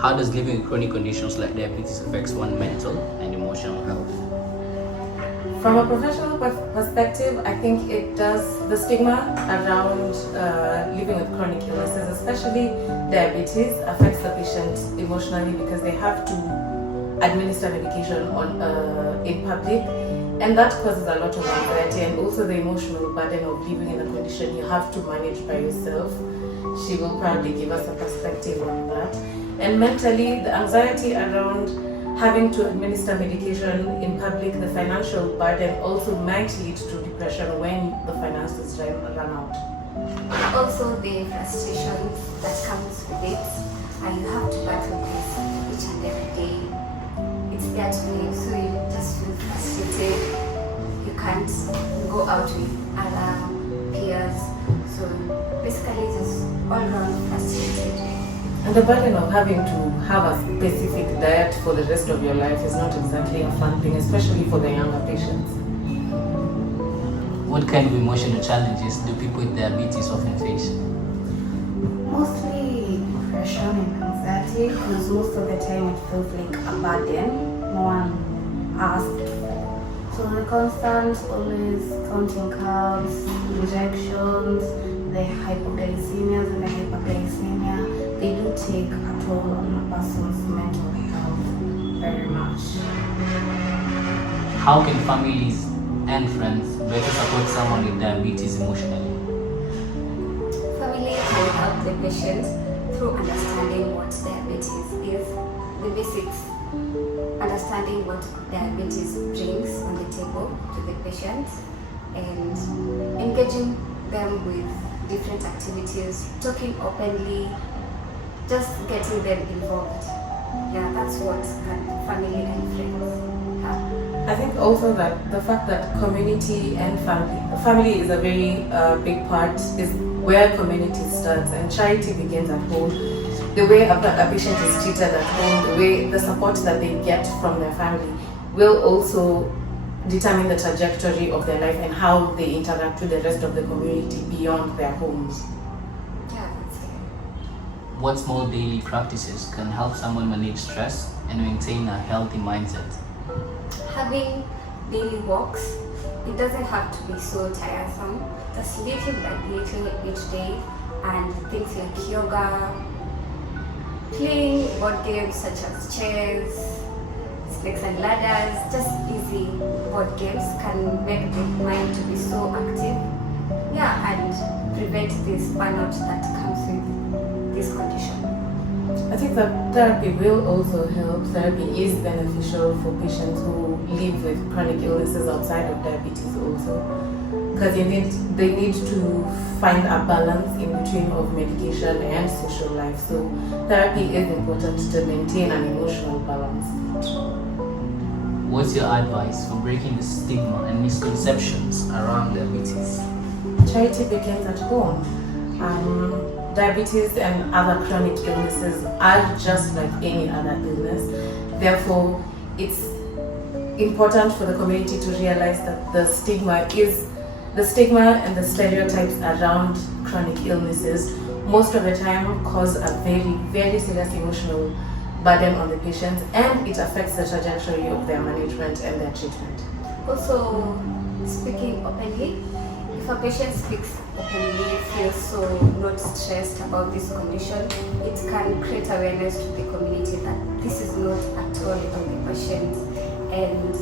How does living with chronic conditions like diabetes affects one's mental and emotional health? From a professional perspective, I think it does. The stigma around living with chronic illnesses, especially diabetes, affects the patient emotionally because they have to administer medication in public, and that causes a lot of anxiety, and also the emotional burden of living in a condition you have to manage by yourself. She will probably give us a perspective on that. And mentally, the anxiety around having to administer medication in public, the financial burden also might lead to depression when the finances run out. Also the frustrations that comes with it, and you have to battle this each and every day. It's there to live, so you just feel frustrated. You can't go out with other peers, so basically just all around frustrated. And the burden of having to have a specific diet for the rest of your life is not exactly a fun thing, especially for the younger patients. What kind of emotional challenges do people with diabetes often face? Mostly depression and anxiety, because most of the time it feels like a burden no one asked for. So the constant always counting carbs, injections, the hypoglycemias and the hyperglycemia, they do take a toll on a person's mental health very much. How can families and friends better support someone with diabetes emotionally? Family can help the patients through understanding what diabetes is, the basics, understanding what diabetes brings on the table to the patient, and engaging them with different activities, talking openly, just getting them involved. Yeah, that's what family and friends have. I think also that the fact that community and family is a very big part, is where community starts, and charity begins at home. The way a patient is treated at home, the way the support that they get from their family will also determine the trajectory of their life and how they interact with the rest of the community beyond their homes. Yeah, that's it. What small daily practices can help someone manage stress and maintain a healthy mindset? Having daily walks, it doesn't have to be so tiresome. Just little by little each day, and things like yoga, playing board games such as chess, snakes and ladders, just easy board games can make the mind to be so active. Yeah, and prevent this burnout that comes with this condition. I think that therapy will also help. Therapy is beneficial for patients who live with chronic illnesses outside of diabetes also, because they need to find a balance in between of medication and social life. So therapy is important to maintain an emotional balance. What's your advice for breaking the stigma and misconceptions around diabetes? Charity begins at home. Diabetes and other chronic illnesses are just like any other illness. Therefore, it's important for the community to realize that the stigma and the stereotypes around chronic illnesses most of the time cause a very, very serious emotional burden on the patients, and it affects the trajectory of their management and their treatment. Also, speaking openly. If a patient speaks openly, feels so not stressed about this condition, it can create awareness to the community that this is not at all on the patient, and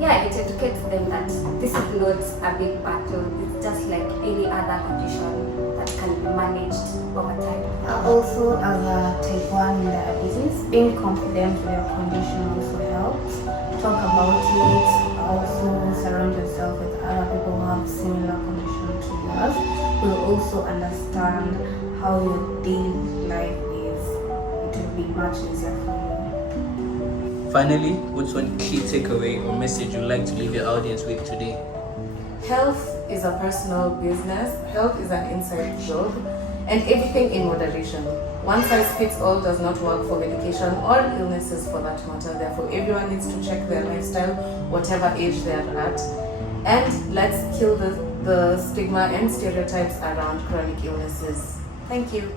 yeah, it educates them that this is not a big battle. It's just like any other condition that can be managed over time. Also, as a type 1 in diabetes, being confident with your condition also helps. Talk about it. Also surround yourself with other people who have similar condition to yours. Will also understand how your daily life is. It will be much easier for you. Finally, what's one key takeaway or message you'd like to leave your audience with today? Health is a personal business. Health is an inside job, and everything in moderation. One size fits all does not work for medication or illnesses for that matter. Therefore, everyone needs to check their lifestyle, whatever age they are at. And let's kill the stigma and stereotypes around chronic illnesses. Thank you.